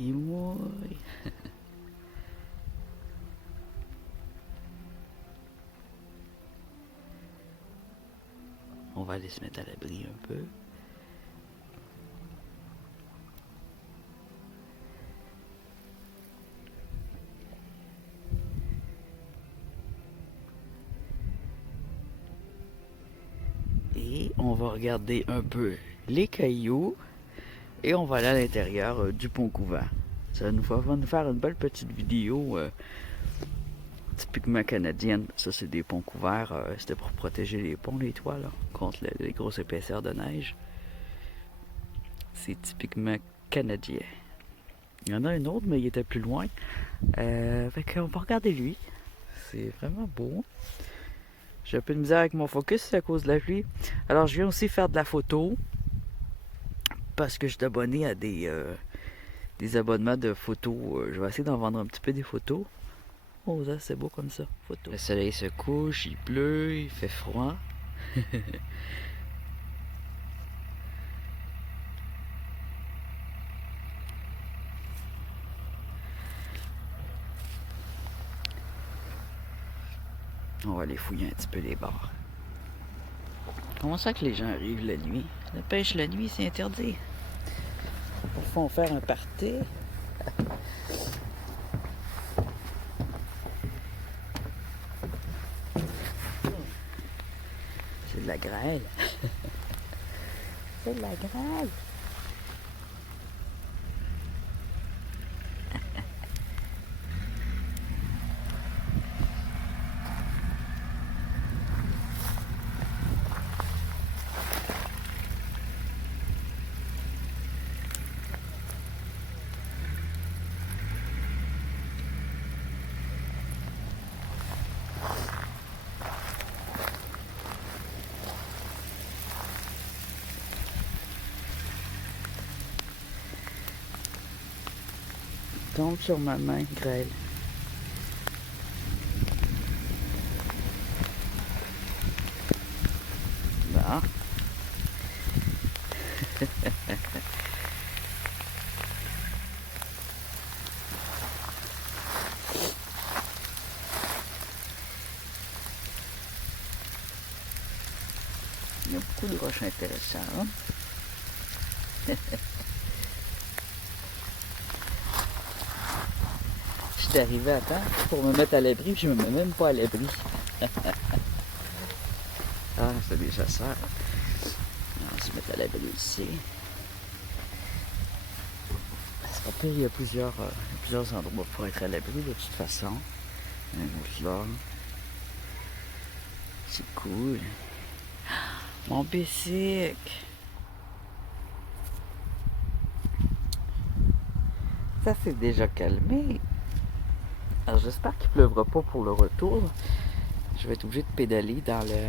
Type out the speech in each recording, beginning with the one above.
Et moi... On va aller se mettre à l'abri un peu. Et on va regarder un peu les cailloux. Et on va aller à l'intérieur du pont couvert. Ça va nous faire une belle petite vidéo typiquement canadienne. Ça, c'est des ponts couverts. C'était pour protéger les ponts, les toits, là, contre les grosses épaisseurs de neige. C'est typiquement canadien. Il y en a un autre, mais il était plus loin. Fait qu'on va regarder lui. C'est vraiment beau. J'ai un peu de misère avec mon focus à cause de la pluie. Alors, je viens aussi faire de la photo. Parce que je suis abonné à des abonnements de photos. Je vais essayer d'en vendre un petit peu des photos. Oh, ça c'est beau comme ça, photo. Le soleil se couche, il pleut, il fait froid. On va aller fouiller un petit peu les bars. Comment ça que les gens arrivent la nuit? La pêche la nuit, c'est interdit. Parfois, on fait un party. C'est de la grêle. C'est de la grêle. Tombe sur ma main, grêle. Bon. Il y a beaucoup de roches intéressantes. Hein? Je suis arrivé à temps pour me mettre à l'abri, puis je me mets même pas à l'abri. Ah, c'est des chasseurs. On va se mettre à l'abri ici. C'est pas pire, il y a plusieurs endroits pour être à l'abri de toute façon. Un autre là. C'est cool. Mon bicycle. Ça s'est déjà calmé. Alors j'espère qu'il ne pleuvra pas pour le retour. Je vais être obligé de pédaler dans le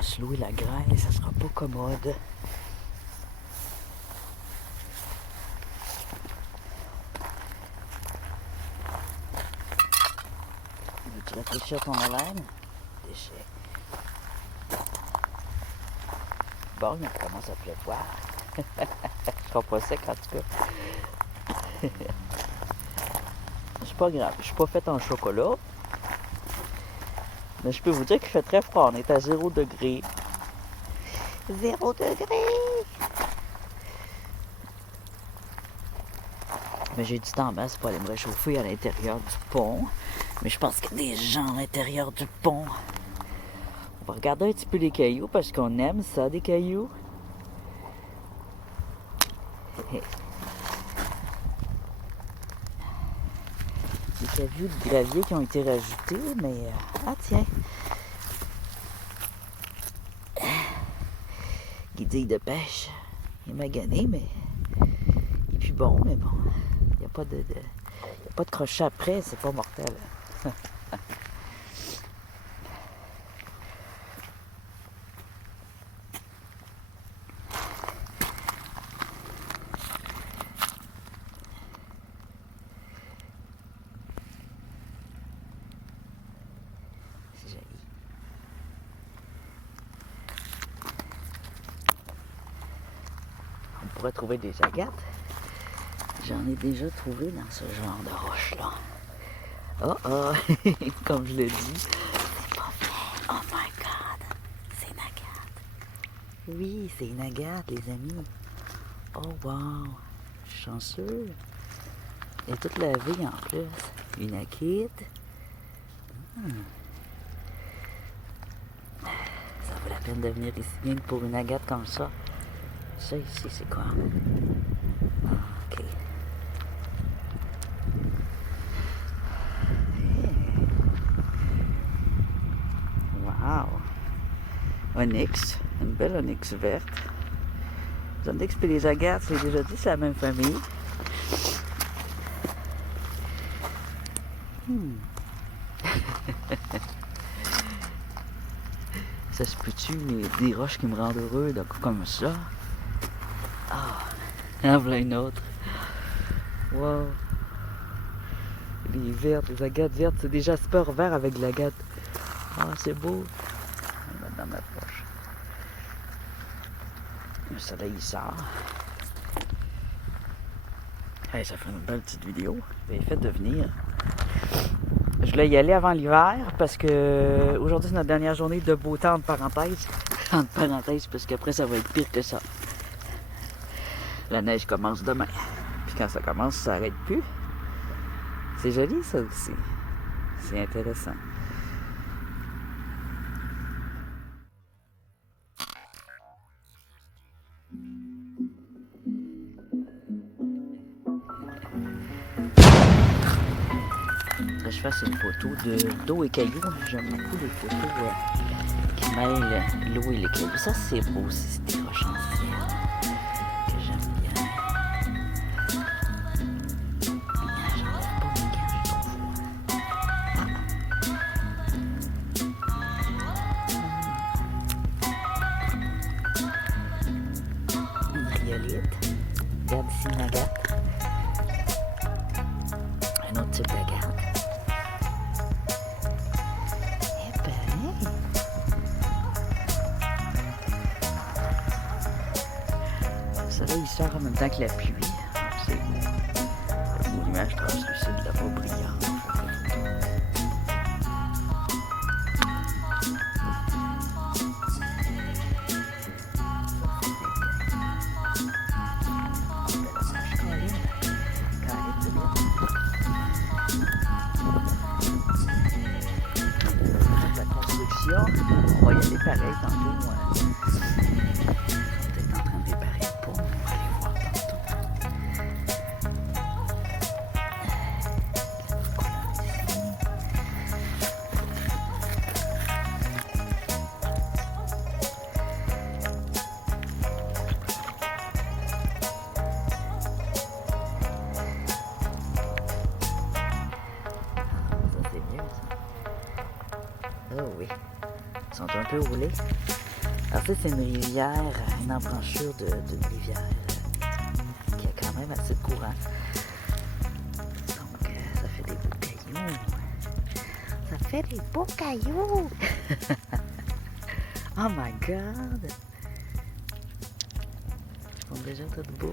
slow et la graille, ça sera pas commode. Veux-tu réfléchir à ton haleine? Déchet. Bon, il commence à pleuvoir. Je serai pas sec en tout cas. C'est pas grave, je suis pas faite en chocolat. Mais je peux vous dire qu'il fait très froid, on est à 0 degré. 0 degré! Mais j'ai du temps en masse pour aller me réchauffer à l'intérieur du pont. Mais je pense qu'il y a des gens à l'intérieur du pont. On va regarder un petit peu les cailloux parce qu'on aime ça, des cailloux. Des cailloux de gravier qui ont été rajoutés, mais... Ah tiens! Guidille de pêche. Il est magané, mais... Il est plus bon, mais bon. Il n'y a pas de crochet après, c'est pas mortel. C'est joli. On pourrait trouver des agates. J'en ai déjà trouvé dans ce genre de roche-là. Oh oh, comme je l'ai dit, c'est pas vrai. Oh my god, c'est une agate. Oui, c'est une agate, les amis. Oh wow, je suis chanceux. Elle est toute lavée en plus. Une akite. Ça vaut la peine de venir ici rien que pour une agate comme ça. Ça ici, c'est quoi? Ok. Wow! Onyx, une belle onyx verte. Les onyx et les agates, c'est déjà dit, c'est la même famille. Ça se peut-tu, des roches qui me rendent heureux, donc comme ça? Ah, en voilà une autre. Wow! Les vertes, les agates vertes, c'est déjà super vert avec de l'agate. Ah, c'est beau. Je vais mettre dans ma poche. Le soleil il sort. Hey, ça fait une belle petite vidéo. J'ai fait de venir. Je voulais y aller avant l'hiver parce que aujourd'hui c'est notre dernière journée de beau temps entre parenthèses. Entre parenthèses parce qu'après ça va être pire que ça. La neige commence demain. Puis quand ça commence, ça n'arrête plus. C'est joli ça aussi. C'est intéressant. Je fasse une photo d'eau et cailloux. J'aime beaucoup les photos qui mêlent l'eau et les cailloux. Ça, c'est beau aussi, c'est des roches en ciel que j'aime bien. J'enlève pas mes gants, je trouve. Une rhyolite. Regarde ici une agate. Un autre type d'agate. Ça là, il sort en même temps que la pluie. C'est une image translucide de la peau brillante. La construction, on va y aller pareil tantôt. Peut-être en train de réparer le pont, on va aller voir tantôt. Ça c'est mieux ça. Oh oui. Ils sont un peu roulés. Alors ça, c'est une rivière, une embranchure d'une rivière qui a quand même assez de courant. Donc, ça fait des beaux cailloux. Ça fait des beaux cailloux! Oh my God! Ils sont déjà tous beaux.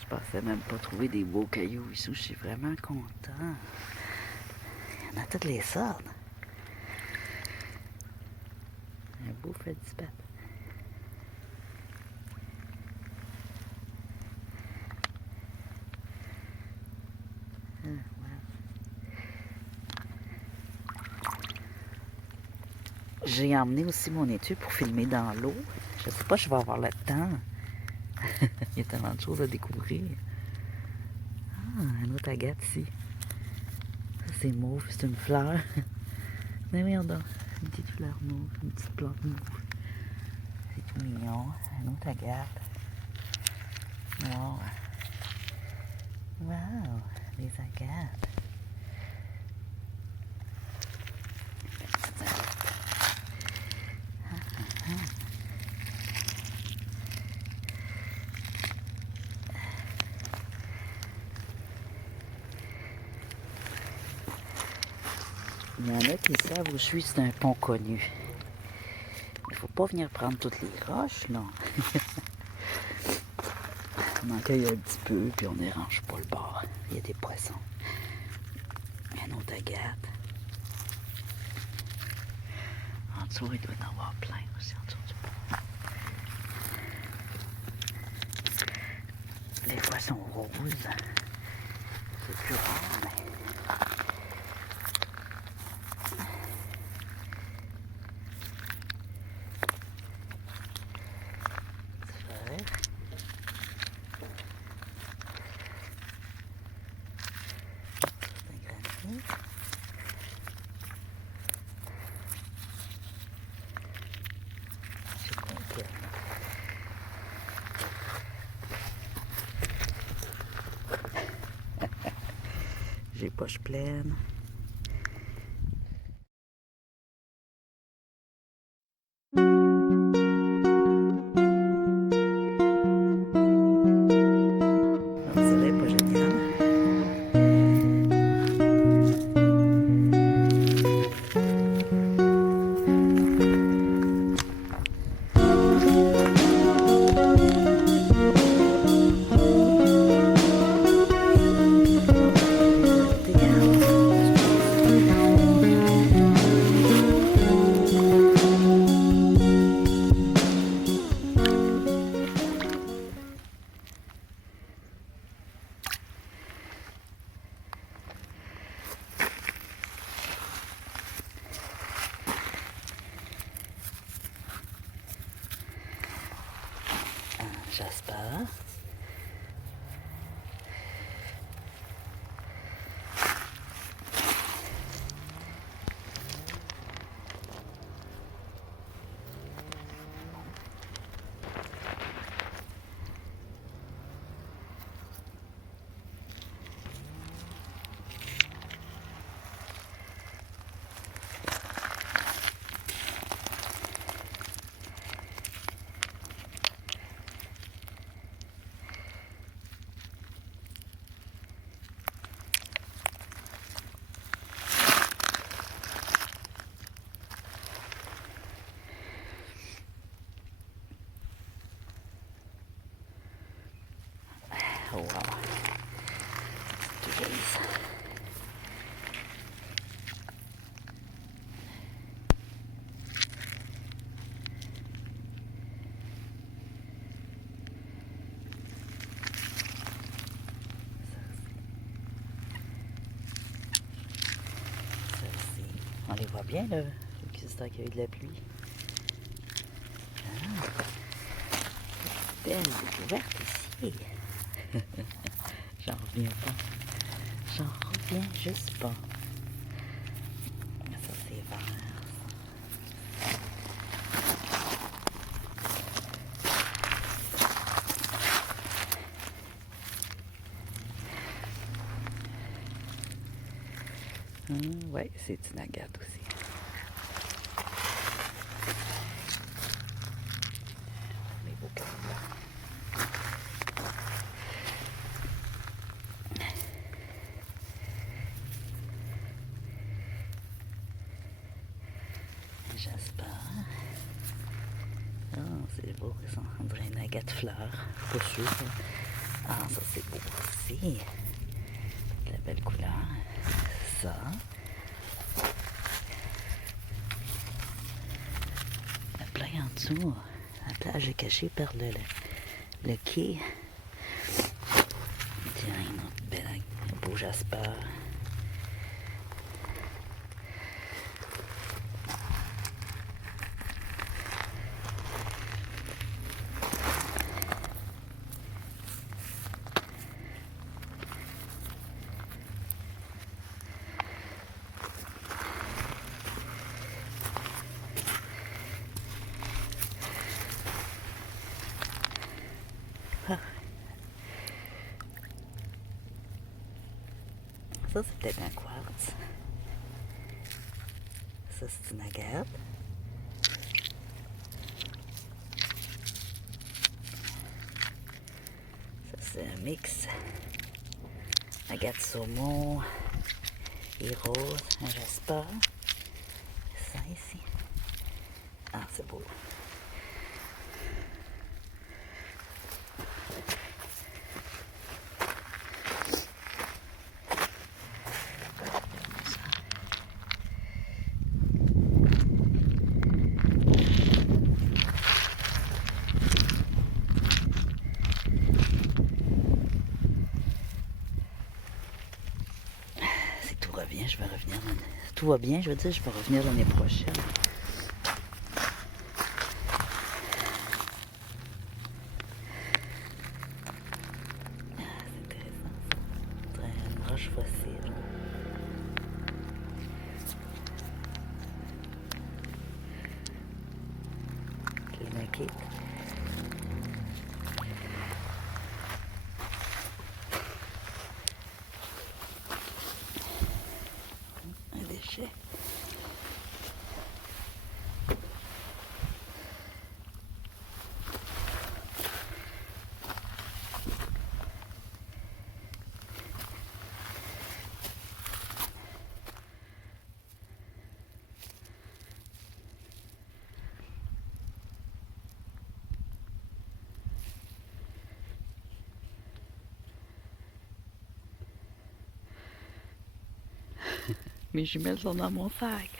Je pensais même pas trouver des beaux cailloux ici. Je suis vraiment content. Il y en a toutes les sortes. Un beau feldspath. J'ai emmené aussi mon étui pour filmer dans l'eau. Je sais pas si je vais avoir le temps. Il y a tellement de choses à découvrir. Ah, un autre agate ici. Ça, c'est mauve, c'est une fleur. Mais oui, on a une petite fleur mauve, une petite plante mauve. C'est tout mignon. Un autre agate. Wow. Wow, les agates. Il y en a qui savent où je suis, c'est un pont connu. Il faut pas venir prendre toutes les roches, là. On en cueille un petit peu, puis on n'érange pas le bord. Il y a des poissons. Un autre agate. En dessous, il doit y en avoir plein aussi en dessous du pont. Les poissons roses. C'est plus rare, mais... J'ai poche pleine. Le soleil pas génial. Jasper. Oh wow. C'est tout joli ça. On les voit bien là, c'est temps qu'il y a eu de la pluie. Ah, belle découverte ici. J'en reviens pas. J'en reviens juste pas. Ça c'est vert. Ouais, c'est une agate aussi. Les beaux cœurs blancs. Jasper. Ah, c'est beau, ça. On dirait une agate fleur. Pas sûr. Ah, ça c'est beau aussi. La belle couleur. Ça. La plage en dessous. La plage est cachée par le quai. Tiens, une autre belle, beau Jasper. Ça, c'est peut-être un quartz. Ça, c'est une agate. Ça, c'est un mix. Agate saumon et rose, un jasper. Ça ici. Ah, c'est beau. Si tout va bien, je vais revenir. Tout va bien, je veux dire, je vais revenir l'année prochaine. C'est intéressant ça. On dirait une roche fossile. Cake. Un déchet. Mes jumelles sont dans mon sac.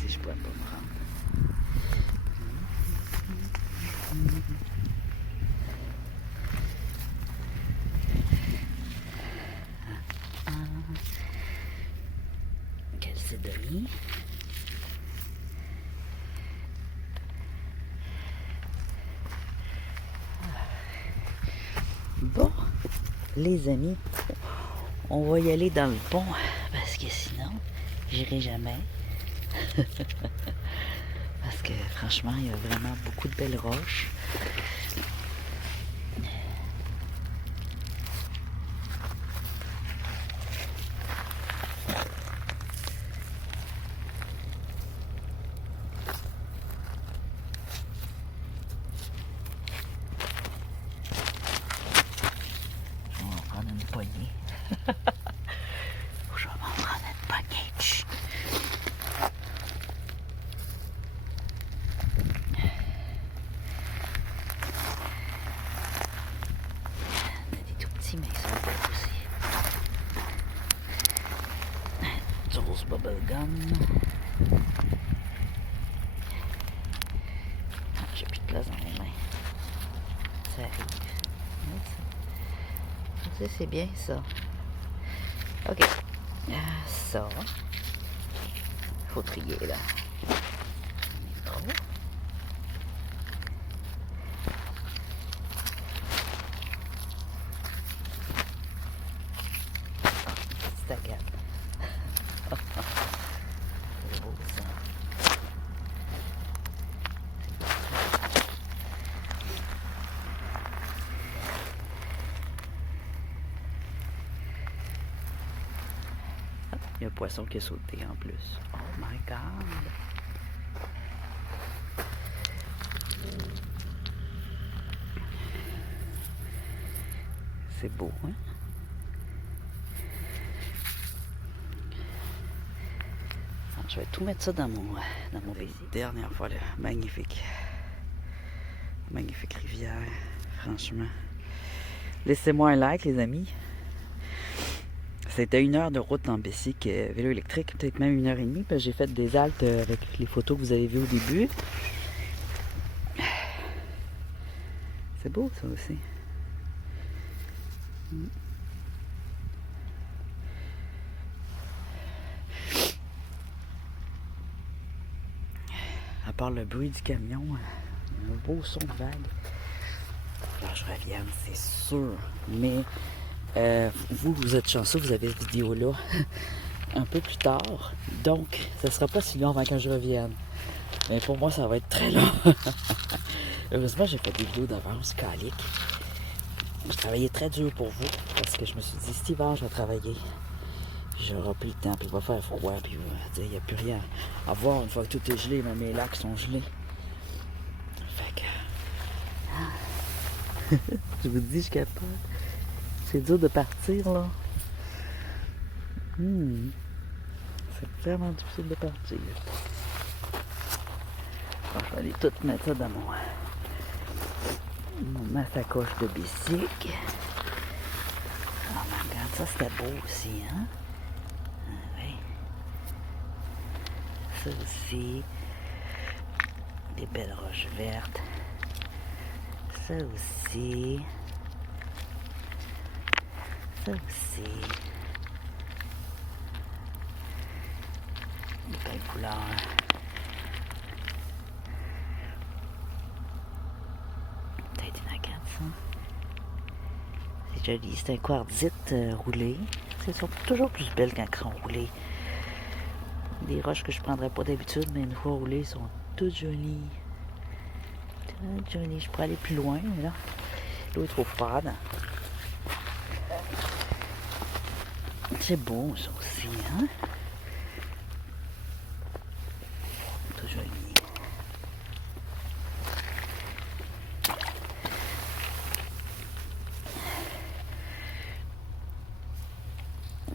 Si je pourrais pas me rendre. Calcédonie. Bon, les amis, on va y aller dans le pont parce que sinon, j'irai jamais. Parce que franchement, il y a vraiment beaucoup de belles roches. On va prendre une poignée. Je vais m'en prendre une poignée. Chut. On a des tout petits, mais ils sont beaux aussi. Du rose bubblegum. Ça, c'est bien, ça. OK. Ça. Faut trier, là. Trop. Petite agate. C'est beau, ça. Il y a un poisson qui a sauté en plus. Oh my god! C'est beau, hein? Alors, je vais tout mettre ça dans mon baiser. Dernière fois, là. Magnifique. Magnifique rivière, franchement. Laissez-moi un like, les amis. C'était 1 heure de route en bicycle vélo électrique, peut-être même 1 heure et demie, parce que j'ai fait des haltes avec les photos que vous avez vues au début. C'est beau, ça aussi. À part le bruit du camion, un beau son de vague. Alors, je reviens, c'est sûr. Mais vous êtes chanceux, vous avez cette vidéo-là un peu plus tard. Donc, ça ne sera pas si long avant que je revienne. Mais pour moi, ça va être très long. Heureusement, j'ai fait des vidéos d'avance, calique. Je travaillais très dur pour vous, parce que je me suis dit, cet hiver, je vais travailler. J'aurai plus le temps, puis il va faire froid, puis il n'y a plus rien à voir une fois que tout est gelé, même mes lacs sont gelés. Fait que... je vous dis, je suis capable. C'est dur de partir, là. C'est vraiment difficile de partir. Bon, je vais aller tout mettre ça dans ma sacoche de bicycle. Oh my god, ça c'était beau aussi, hein? Oui. Ça aussi. Des belles roches vertes. Ça aussi. Ça aussi. Des belles couleurs. Peut-être une agate, ça. C'est joli. C'est un quartzite roulé. Elles sont toujours plus belles quand elles sont roulées. Des roches que je ne prendrais pas d'habitude, mais une fois roulées, sont toutes jolies. Toutes jolies. Je pourrais aller plus loin, mais là, l'eau est trop froide. C'est beau, ça aussi, hein? Tout joli.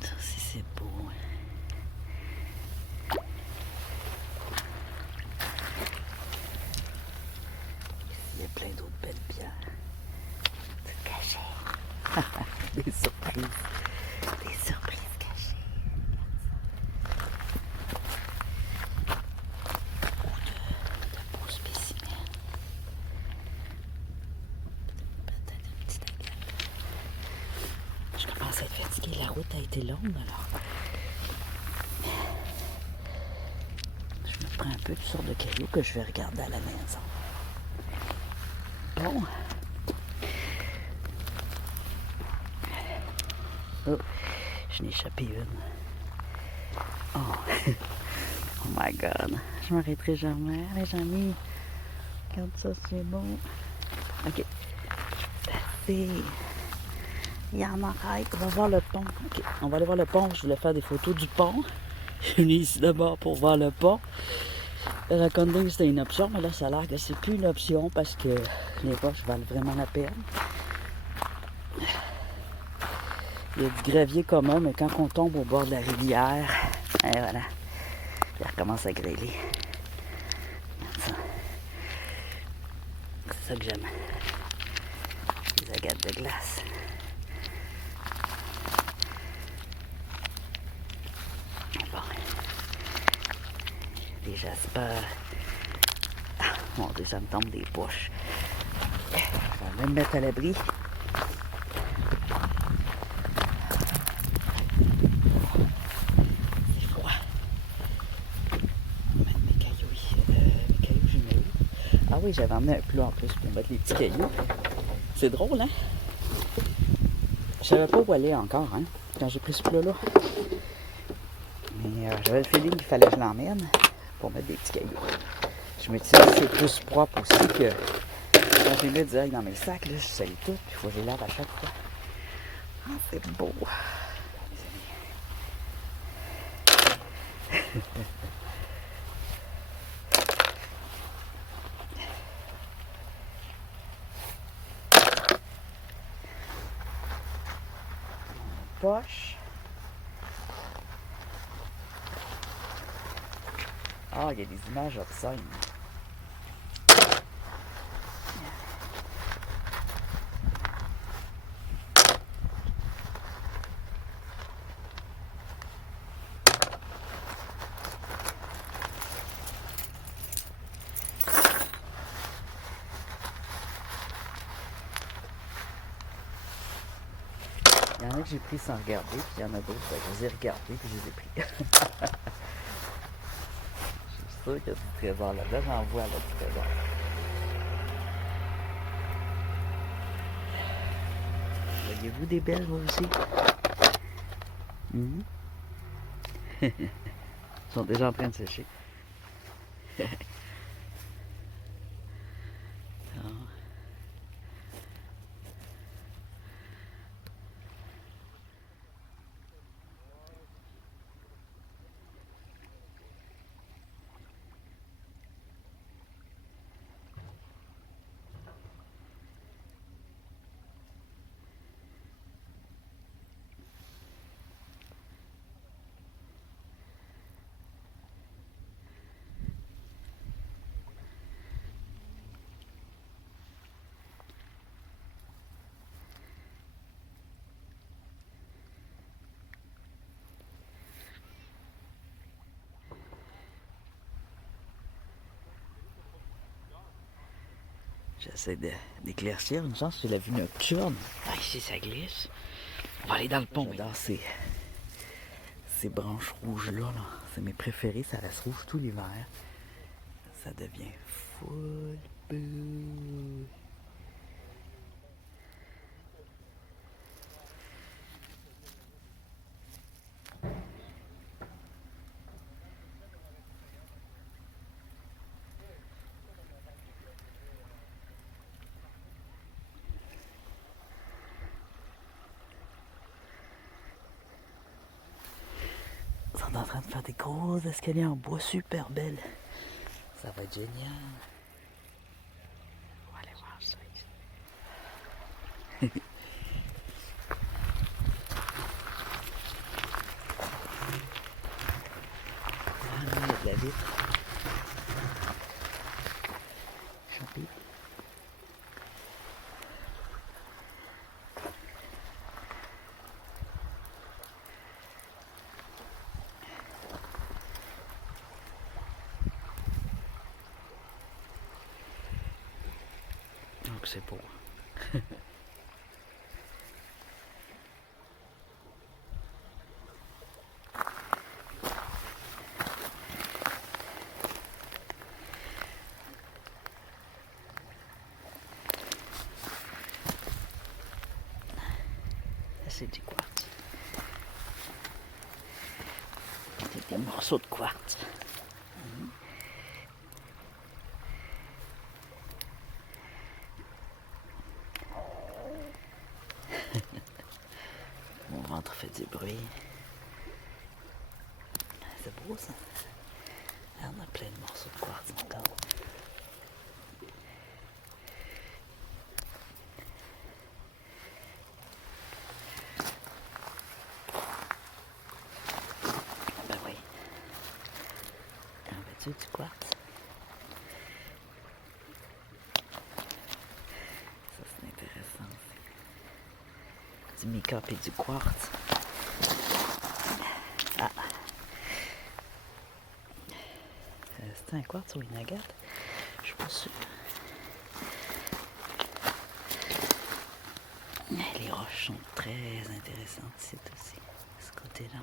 Ça aussi, c'est beau. Il y a plein d'autres belles pierres. Tout caché. Des surprises. Des surprises cachées. De beaux spécimens. Peut-être une petite agate. Je commence à être fatiguée. La route a été longue, alors. Je me prends un peu de sortes de cailloux que je vais regarder à la maison. Bon. Oh, je n'ai échappé une. Oh. Oh my god. Je m'arrêterai jamais, les amis. Regarde ça, c'est bon. Ok. Passé. Il y en arrête. On va voir le pont. Ok. On va aller voir le pont. Je voulais faire des photos du pont. Je suis venu ici d'abord pour voir le pont. Le reconding, c'était une option, mais là, ça a l'air que c'est plus une option parce que les roches valent vraiment la peine. Il y a du gravier commun, mais quand on tombe au bord de la rivière, et voilà, il recommence à grêler. C'est ça que j'aime. Les agates de glace. Bon. Les jaspers. Ah, mon Dieu, ça me tombe des poches. On va même mettre à l'abri. Ah oui, j'avais emmené un plat en plus pour mettre les petits cailloux. C'est drôle, hein? Je savais pas où aller encore, hein, quand j'ai pris ce plat-là. Mais j'avais le feeling qu'il fallait que je l'emmène pour mettre des petits cailloux. Je me dis que c'est plus propre aussi que quand je les mets direct dans mes sacs, là, je salis tout, puis il faut que je les lave à chaque fois. Ah, c'est beau! Poche. Ah, il y a des images obscènes. Il y en a que j'ai pris sans regarder, puis il y en a d'autres que je les ai regardés, puis je les ai pris. Je suis sûr qu'il y a du trésor là-dedans, j'en vois là, du trésor. Voyez-vous des belles, vous aussi? Ils sont déjà en train de sécher. J'essaie d'éclaircir une chance sur la vue nocturne. Ah, ici ça glisse. On va aller dans le pont. J'adore ces branches rouges-là. Là. C'est mes préférés, ça reste rouge tout l'hiver. Ça devient full blue. Ils sont en train de faire des gros escaliers en bois super belles. Ça va être génial. On va aller voir ça ici. Ah non, il y a de la vitre. Champi. Donc c'est beau. C'est du quartz. C'est des morceaux de quartz. Mon ventre fait du bruit. C'est beau ça. Là, on a plein de morceaux de quartz encore. Ben oui. En veux-tu du quartz? Ça c'est intéressant aussi. Du make-up et du quartz. Ah. C'est un quartz ou une agate? Je suis pas sûre. Les roches sont très intéressantes ici aussi, ce côté-là.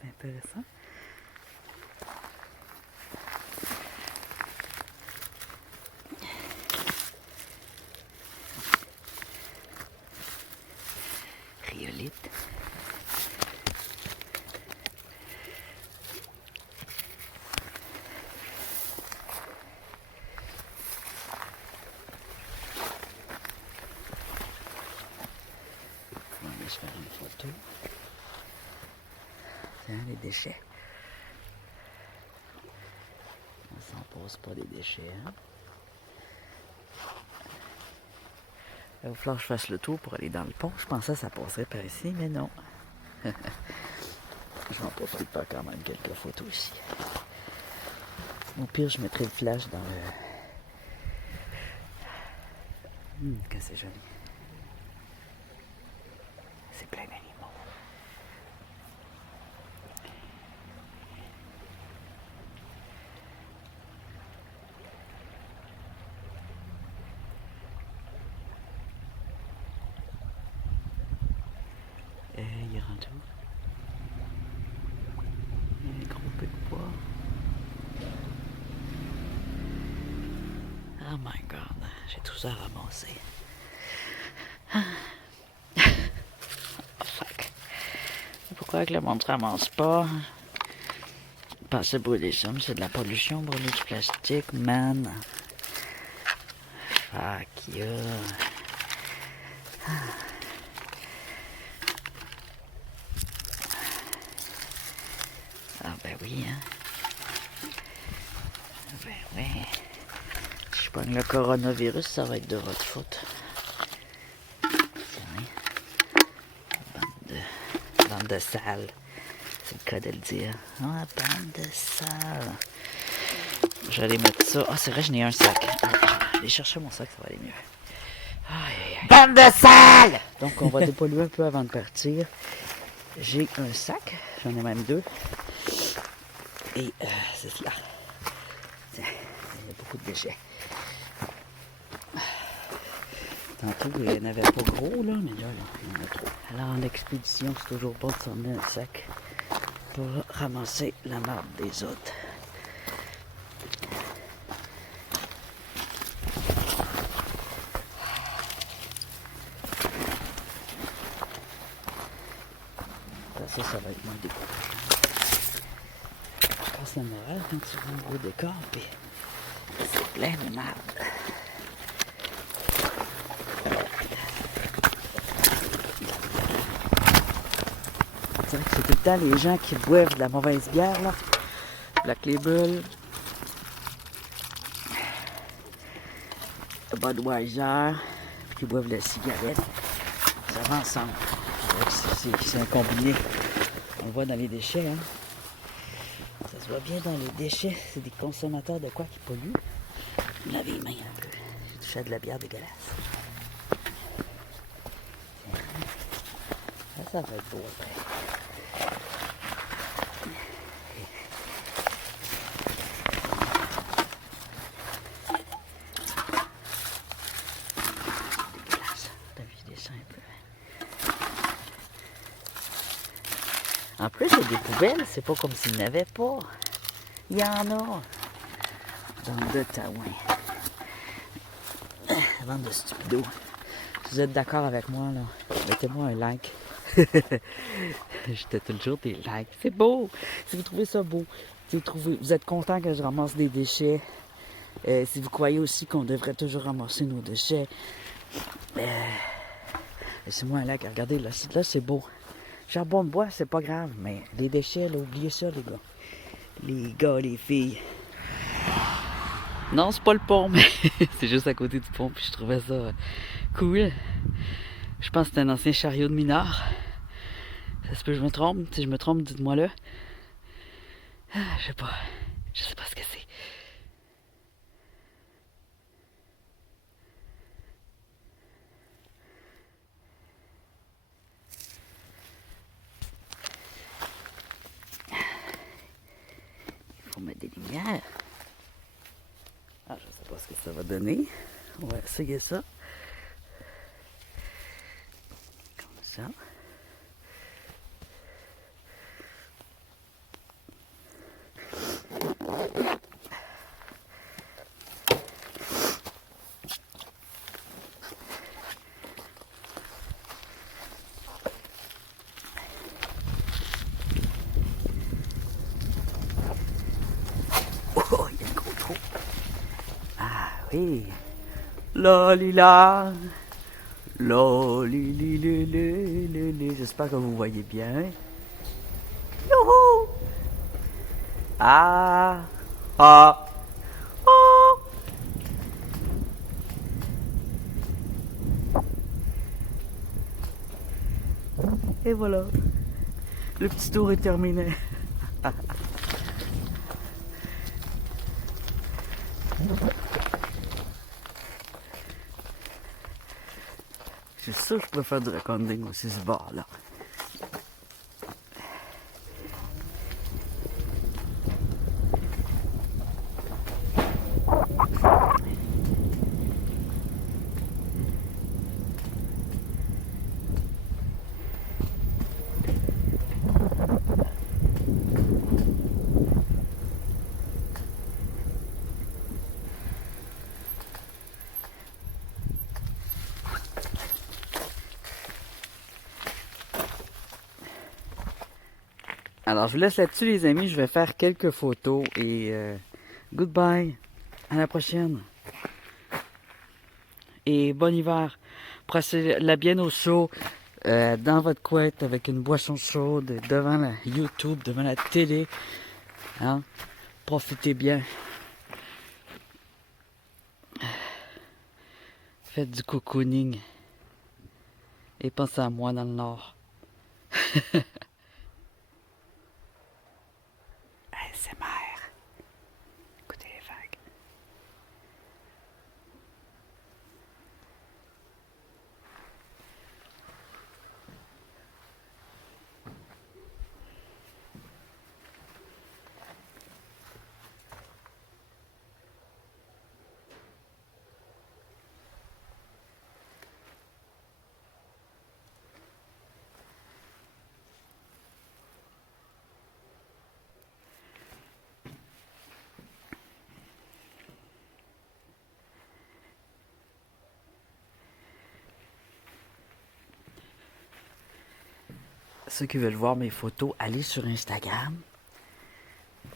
c'est intéressant. Rhyolite. On va se faire une photo. Tiens, les déchets. On s'en pose pas des déchets, hein? Il va falloir que je fasse le tour pour aller dans le pont. Je pensais que ça passerait par ici, mais non. Je vais en profiter de faire quand même quelques photos ici. Au pire, je mettrai le flash dans le... que c'est joli. C'est plein d'animaux. Il est rendu où? Il y a un gros peu de bois. Oh my god, j'ai tout ça à ramasser. Oh fuck. Pourquoi que le monde ne ramasse pas? Passer brûler ça, mais c'est de la pollution, brûler du plastique, man. Fuck yeah. Ah ben oui, hein. Ben oui. Si je pogne le coronavirus, ça va être de votre faute. Bande de sales. C'est le cas de le dire. Ah, bande de sales. Je vais aller mettre ça. Ah, c'est vrai, je n'ai un sac. Je vais aller chercher mon sac, ça va aller mieux. Aïe, aïe. Bande de sales! Donc, on va dépolluer un peu avant de partir. J'ai un sac. J'en ai même deux. Et c'est cela. Tiens, il y a beaucoup de déchets. Tantôt, il n'y en avait pas gros, là, mais là, il y en a trop. Alors, en expédition, c'est toujours bon de s'emmener un sac pour ramasser la marde des autres. Ça va être moins décourageant. Je passe le moral quand tu vois un beau décor, puis c'est plein de marde. C'est vrai que c'est tout le temps les gens qui boivent de la mauvaise bière, là. Black Label, Budweiser, puis qui boivent la cigarette. Ça va ensemble. C'est un combiné. On le voit dans les déchets, hein. Ça se voit bien dans les déchets. C'est des consommateurs de quoi qui polluent. Lavez les mains un peu. J'ai touché à de la bière dégueulasse. Ça va être beau après. Dégueulasse. T'as vidé ça un peu. En plus, il y a des poubelles, c'est pas comme s'il n'y en avait pas. Il y en a dans l'Ottawa. Bande de stupidos. Si vous êtes d'accord avec moi, là, mettez-moi un like. J'étais toujours des likes. C'est beau. Si vous trouvez ça beau, si vous êtes content que je ramasse des déchets, si vous croyez aussi qu'on devrait toujours ramasser nos déchets, laissez-moi un like. Regardez, là c'est beau. Charbon de bois, c'est pas grave, mais les déchets, là, oubliez ça, les gars. Les gars, les filles. Non, c'est pas le pont, mais c'est juste à côté du pont, puis je trouvais ça cool. Je pense que c'est un ancien chariot de mineurs. Ça se peut que je me trompe. Si je me trompe, dites-moi là. Je sais pas. Je sais pas ce que c'est. Il faut mettre des lumières. Ah, je sais pas ce que ça va donner. On va essayer ça. Comme ça. Oui. Lolila. Lolililililili. J'espère que vous voyez bien. Youhou! Ah! Ah! Oh! Et voilà. Le petit tour est terminé. C'est sûr que je pourrais faire du recording aussi ce bord-là. Alors, je vous laisse là-dessus, les amis. Je vais faire quelques photos et goodbye. À la prochaine. Et bon hiver. Passez-la bien au chaud, dans votre couette, avec une boisson chaude, devant la YouTube, devant la télé. Hein? Profitez bien. Faites du cocooning. Et pensez à moi dans le Nord. ASMR. Écoutez les vagues. Ceux qui veulent voir mes photos, allez sur Instagram.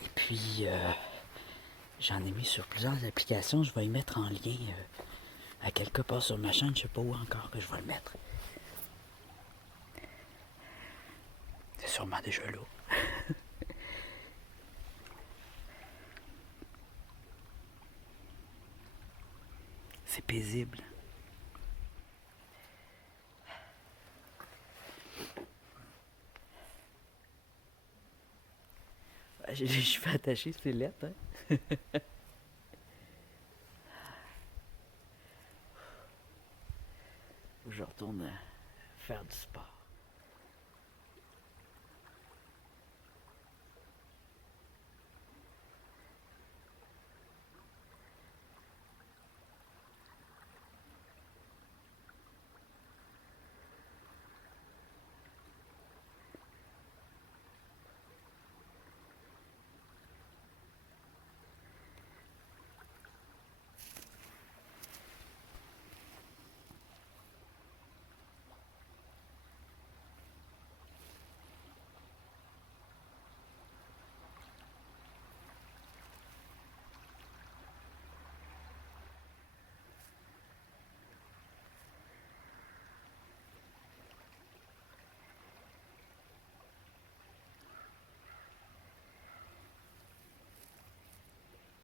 Et puis, j'en ai mis sur plusieurs applications. Je vais y mettre en lien à quelque part sur ma chaîne. Je sais pas où encore que je vais le mettre. C'est sûrement déjà là. C'est paisible. J'ai les cheveux attachés, c'est lettre, hein? Je retourne faire du sport.